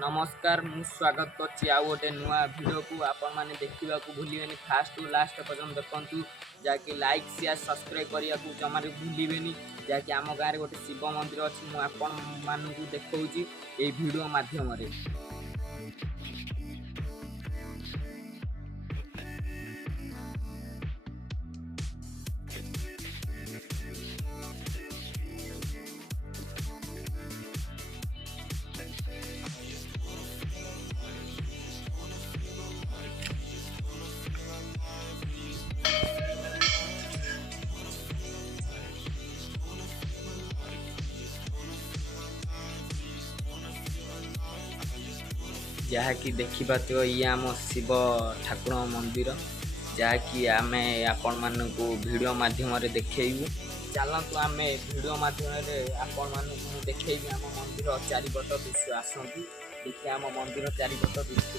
नमस्कार मु स्वागत करछि आ गोटे नुआ वीडियो को आपण माने देखिबा को भूलिबेनी फास्ट टू लास्ट पर्यंत देखंतु जाकि लाइक शेयर सब्सक्राइब करिया को जमा भूलिबेनी जाकि आम गाँव रे गोटे शिव मंदिर अछि मु आपण मानु को देखौछि ए वीडियो माध्यम रे। जहाँकि देखा तो ये आम शिव ठाकुर मंदिर जहाँकि आम आपण मानक वीडियो माध्यम देखू चलतु आम वीडियो माध्यम आपण मानक देखी आम मंदिर चारिपट दृश्य आसतु देखिए आम मंदिर चारिपट दृश्य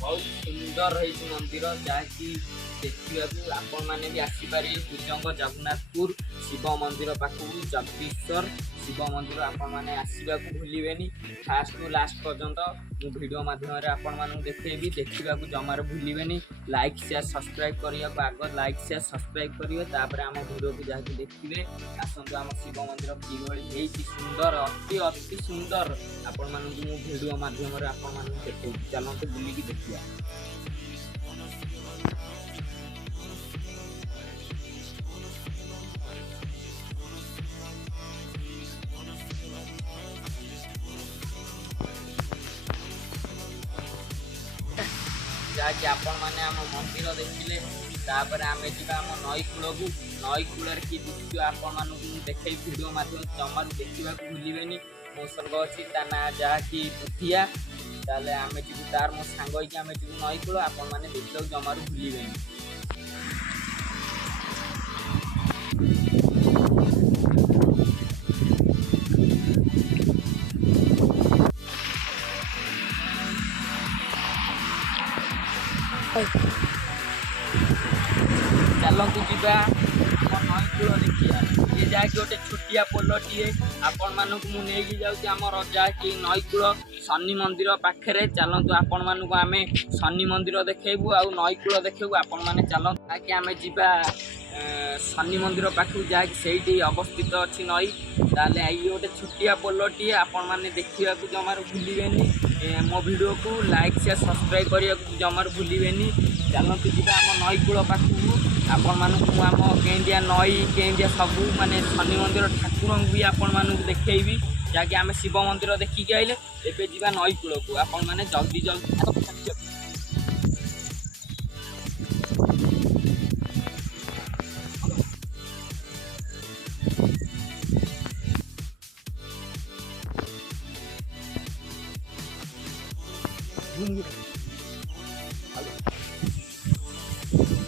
बहुत सुंदर रही मंदिर जहाँकि देखा आपण मैंने भी आसपारे कुजंग जगन्नाथपुर शिव मंदिर पाखक जगदीश्वर शिव मंदिर आपण मैंने आसवा भूलिबेनी फास्ट टू लास्ट पर्यंत मु वीडियो माध्यम आपण मानू देखेबी देखा जमार भूलिबेनी लाइक शेयर सब्सक्राइब करिया आग लाइक शेयर सब्सक्राइब करिवे तापर आम वीडियो को जहाँकि देखिए आसतु आम शिव मंदिर कि सुंदर अति अति सुंदर आपण मानू मु वीडियो माध्यम आपण मानू देखेबी चलते बुलिकी देखिया। जहाँकि आपण मैंने आम मंदिर देखिले तापर आम जा आम नई कूल कि दृश्य आपण मानक देखे वीडियो माध्यम जमा देखा भूलिबेनी मो संग अच्छी ता ना जहाँकि पुथिया ताले आम जी तार मो सांग आम जी नई कूल आपण मैंने देखा जमार भूलिबेनी। चलतु जा नई कूल देखिया ये जहाँकि गोटे छोटिया पोलटीए आपण मानक मुझे जामर जहाँकि नई कूल शनि मंदिर पाखे चलतु आपण मानक आम शनि मंदिर देखु आ नई कूल देखु आपण मैंने चलतु ताकि आम जा शनि मंदिर पाखक जहाँकि से अवस्थित अच्छी नई ताले ये गोटे छोटिया पोलटीए आपण मैंने देखा जमार भूलिबेनी मो वीडियो को लाइक शेयर सब्सक्राइब करिया जमार भूलिबेनी चलतु जा आम नई कूल पाखक आपण मानक आम केन्दिया नई केन्दिया सबू माने शनि मंदिर ठाकुर भी आपण मानक देखी जहाँकि आम शिव मंदिर देखिकी आइले एबे जीवा नई कूल को आपण माने जल्दी जल्दी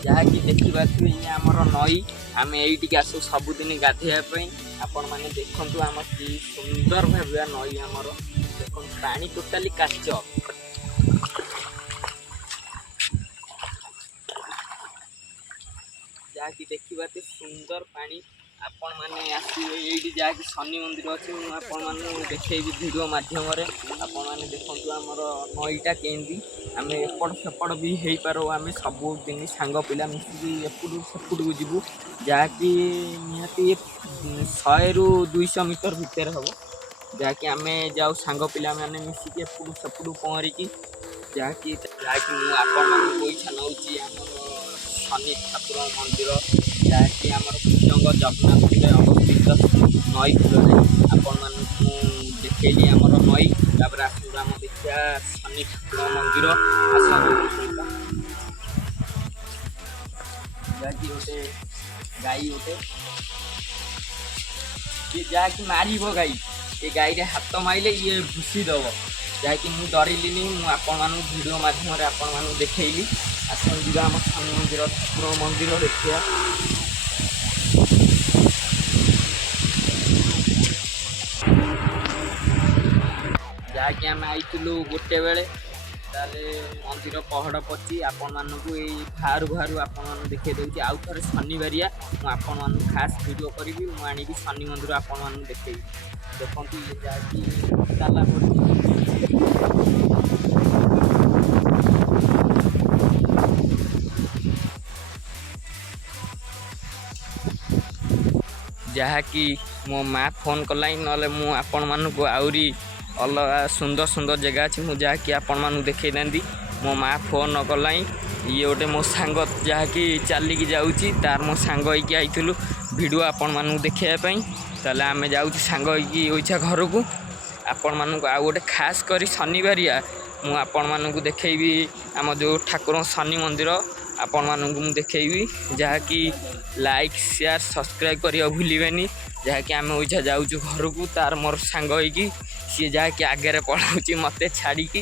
जहाँकि देखा ये आमर नई आम ये आसू सबुदिन गाधेवाई आपण मैंने देखु आम कि सुंदर भाव नई आमर देख पानी टोटाली काच जहाँकि देखा सुंदर पानी आपण मैंने आसवे ये जहाँकि शनि मंदिर अच्छे मुझे देखेबी वीडियो माध्यम आपण मैंने देखु आमर नईटा केंदी आम एपट सेपट भी हो पारो आम सबुदिन सांग पिला मिसिकी एपटू सेपट को जीवु जहाँकि निहाती 100 ରୁ 200 मीटर भितर हम जहाँकि आम जाऊ सांग पिला मैंने मिसिकी एपटू सेपटू पहरिकी जहाँकि आपण पैसा नौ शनि ठाकुर मंदिर जहाँकि आम कुजंग जगन्नाथपुर अवस्थित नई कूल आपण मानक देखली आमर नई तापर आसू आम देखा शनि ठाकुर मंदिर जहाँकि गोटे गाई गोटे ये जहाँकि मार गाई ये गाई रे हाथ माइले ये भूसी दब जहाँकि मुझे डरलिनी मुझे वीडियो माध्यम आपण मानक देखली आसन जा आम शनि मंदिर ठाकुर मंदिर देखिया जहाँकि आम आईलु गोटे बेले ତାହେଲେ ମନ୍ଦିର ପହଡ଼ ପଡ଼ିଛି ଆପଣମାନଙ୍କୁ ଏଇ ବାହାରୁ ବାହାରୁ ଆପଣମାନଙ୍କୁ ଦେଖାଇ ଦେଉଛି। ଆଉ ଥରେ ଶନିବାରିଆ ମୁଁ ଆପଣମାନଙ୍କୁ ଖାସ୍ ଭିଡ଼ିଓ କରିବି, ମୁଁ ଆଣିବି ଶନି ମନ୍ଦିର ଆପଣମାନଙ୍କୁ ଦେଖେଇବି। ଦେଖନ୍ତୁ ଇଏ ଯାହାକି ତାଲା ପଡ଼ିଛି। ଯାହାକି ମୋ ମା ଫୋନ୍ କଲାኝ, ନହେଲେ ମୁଁ ଆପଣମାନଙ୍କୁ ଆହୁରି ଅଲଗା ସୁନ୍ଦର ସୁନ୍ଦର ଜାଗା ଅଛି ମୁଁ ଯାହାକି ଆପଣମାନଙ୍କୁ ଦେଖେଇଥାନ୍ତି। ମୋ ମା ଫୋନ୍ କଲାኝ। ଇଏ ଗୋଟେ ମୋ ସାଙ୍ଗ ଯାହାକି ଚାଲିକି ଯାଉଛି, ତାର ମୋ ସାଙ୍ଗ ହେଇକି ଆଇଥିଲୁ ଭିଡ଼ିଓ ଆପଣମାନଙ୍କୁ ଦେଖେଇବା ପାଇଁ। ତାହେଲେ ଆମେ ଯାଉଛୁ ସାଙ୍ଗ ହେଇକି ଓଇଛା ଘରକୁ। ଆପଣମାନଙ୍କୁ ଆଉ ଗୋଟେ ଖାସ୍ କରି ଶନିବାରିଆ ମୁଁ ଆପଣମାନଙ୍କୁ ଦେଖେଇବି ଆମ ଯେଉଁ ଠାକୁର ଶନି ମନ୍ଦିର ଆପଣମାନଙ୍କୁ ମୁଁ ଦେଖେଇବି। ଯାହାକି ଲାଇକ୍ ସେୟାର ସବସ୍କ୍ରାଇବ୍ କରିବା ଭୁଲିବେନି। ଯାହାକି ଆମେ ଓଇଛା ଯାଉଛୁ ଘରକୁ, ତାର ମୋର ସାଙ୍ଗ ହେଇକି। ସିଏ ଯାହାକି ଆଗରେ ପଳାଉଛି ମୋତେ ଛାଡ଼ିକି।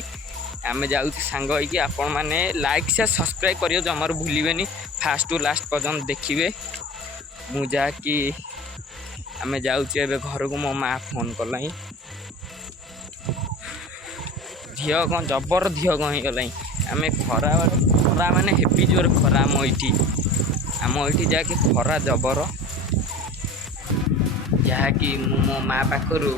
ଆମେ ଯାଉଛୁ ସାଙ୍ଗ ହେଇକି। ଆପଣମାନେ ଲାଇକ୍ ସେୟାର ସବସ୍କ୍ରାଇବ୍ କରିବା ଜମାରୁ ଭୁଲିବେନି, ଫାଷ୍ଟରୁ ଲାଷ୍ଟ ପର୍ଯ୍ୟନ୍ତ ଦେଖିବେ। ମୁଁ ଯାହାକି ଆମେ ଯାଉଛୁ ଏବେ ଘରକୁ। ମୋ ମା ଫୋନ୍ କଲାኝ। ଝିଅ କ'ଣ ଜବର ଝିଅ କ'ଣ ହେଇଗଲାଣି। ଆମେ ଖରା ମାନେ ହେବି ଜୋର ଖରା ଆମ ଏଇଠି ଯାହାକି ଖରା ଜବର। ଯାହାକି ମୁଁ ମୋ ମା ପାଖରୁ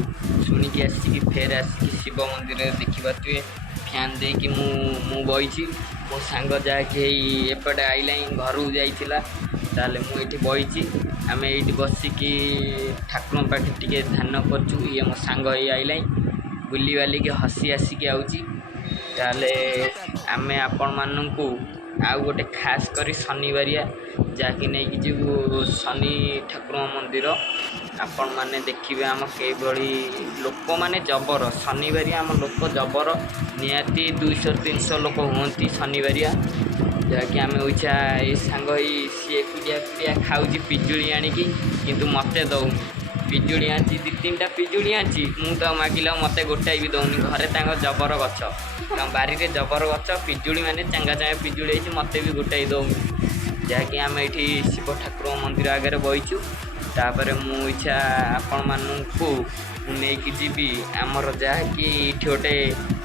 ଶୁଣିକି ଆସିକି ଫେର ଆସିକି ଶିବ ମନ୍ଦିରରେ ଦେଖିପାରୁଥିବେ ଫ୍ୟାନ୍ ଦେଇକି ମୁଁ ବଇଛି। ମୋ ସାଙ୍ଗ ଯାହାକି ଏଇ ଏପଟେ ଆଇଲାଇଁ, ଘରକୁ ଯାଇଥିଲା। ତାହେଲେ ମୁଁ ଏଇଠି ବଇଛି। ଆମେ ଏଇଠି ବସିକି ଠାକୁରଙ୍କ ପାଖେ ଟିକେ ଧ୍ୟାନ କରୁଛୁ। ଇଏ ମୋ ସାଙ୍ଗ ହେଇ ଆଇଲାଇଁ, ବୁଲିବାଲିକି ହସି ଆସିକି ଆଉଛି। ତାହେଲେ ଆମେ ଆପଣମାନଙ୍କୁ ଆଉ ଗୋଟେ ଖାସ୍ କରି ଶନିବାରିଆ ଯାହାକି ନେଇକି ଯିବୁ ଶନି ଠାକୁରଙ୍କ ମନ୍ଦିର। ଆପଣମାନେ ଦେଖିବେ ଆମ କିଭଳି ଲୋକମାନେ ଜବର। ଶନିବାରିଆ ଆମ ଲୋକ ଜବର, ନିହାତି 200-300 ଲୋକ ହୁଅନ୍ତି ଶନିବାରିଆ। ଯାହାକି ଆମେ ଓଇଛା ଏଇ ସାଙ୍ଗ ହେଇ ସିଏ ଏକୁଟିଆ ଖାଉଛି ପିଜୁଳି ଆଣିକି, କିନ୍ତୁ ମୋତେ ଦଉନି। ପିଜୁଳି ଆଣିଛି 2-3ଟା ପିଜୁଳି ଆଣିଛି, ମୁଁ ତ ମାଗିଲେ ମୋତେ ଗୋଟାଏ ବି ଦଉନି। ଘରେ ତାଙ୍କ ଜବର ଗଛ, ତାଙ୍କ ବାରିରେ ଜବର ଗଛ, ପିଜୁଳି ମାନେ ଚାଙ୍ଗା ପିଜୁଳି ହେଇଛି, ମୋତେ ବି ଗୋଟାଏ ଦଉନି। ଯାହାକି ଆମେ ଏଇଠି ଶିବ ଠାକୁରଙ୍କ ମନ୍ଦିର ଆଗରେ ବଇଛୁ। ତାପରେ ମୁଁ ଇଚ୍ଛା ଆପଣମାନଙ୍କୁ ମୁଁ ନେଇକି ଯିବି ଆମର ଯାହାକି ଏଇଠି ଗୋଟେ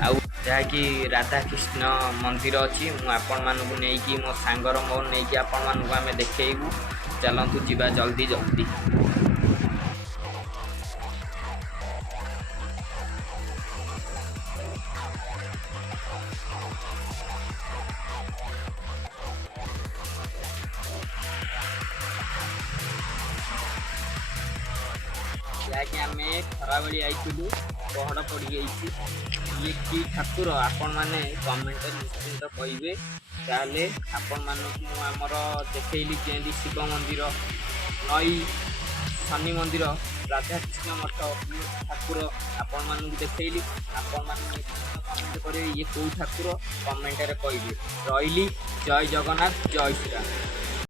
ଆଉ ଯାହାକି ରାଧାକୃଷ୍ଣ ମନ୍ଦିର ଅଛି। ମୁଁ ଆପଣମାନଙ୍କୁ ନେଇକି ମୋ ସାଙ୍ଗର ମୋର ନେଇକି ଆପଣମାନଙ୍କୁ ଆମେ ଦେଖେଇବୁ। ଚାଲନ୍ତୁ ଯିବା ଜଲ୍ଦି। ଯାହାକି ଆମେ ଖରାବେଳେ ଆଇଥିଲୁ, ପହଡ଼ ପଡ଼ିଯାଇଛି। ଇଏ କି ଠାକୁର ଆପଣମାନେ କମେଣ୍ଟରେ ନିଶ୍ଚିନ୍ତ କହିବେ। ତାହେଲେ ଆପଣମାନଙ୍କୁ ମୁଁ ଆମର ଦେଖେଇଲି କେମିତି ଶିବ ମନ୍ଦିର, ନଈ, ଶନି ମନ୍ଦିର, ରାଧାକୃଷ୍ଣ ମଠ ଠାକୁର ଆପଣମାନଙ୍କୁ ଦେଖେଇଲି। ଆପଣମାନେ କମେଣ୍ଟ କରିବେ ଇଏ କେଉଁ ଠାକୁର, କମେଣ୍ଟରେ କହିବେ। ରହିଲି, ଜୟ ଜଗନ୍ନାଥ, ଜୟ ଶ୍ରୀରାମ।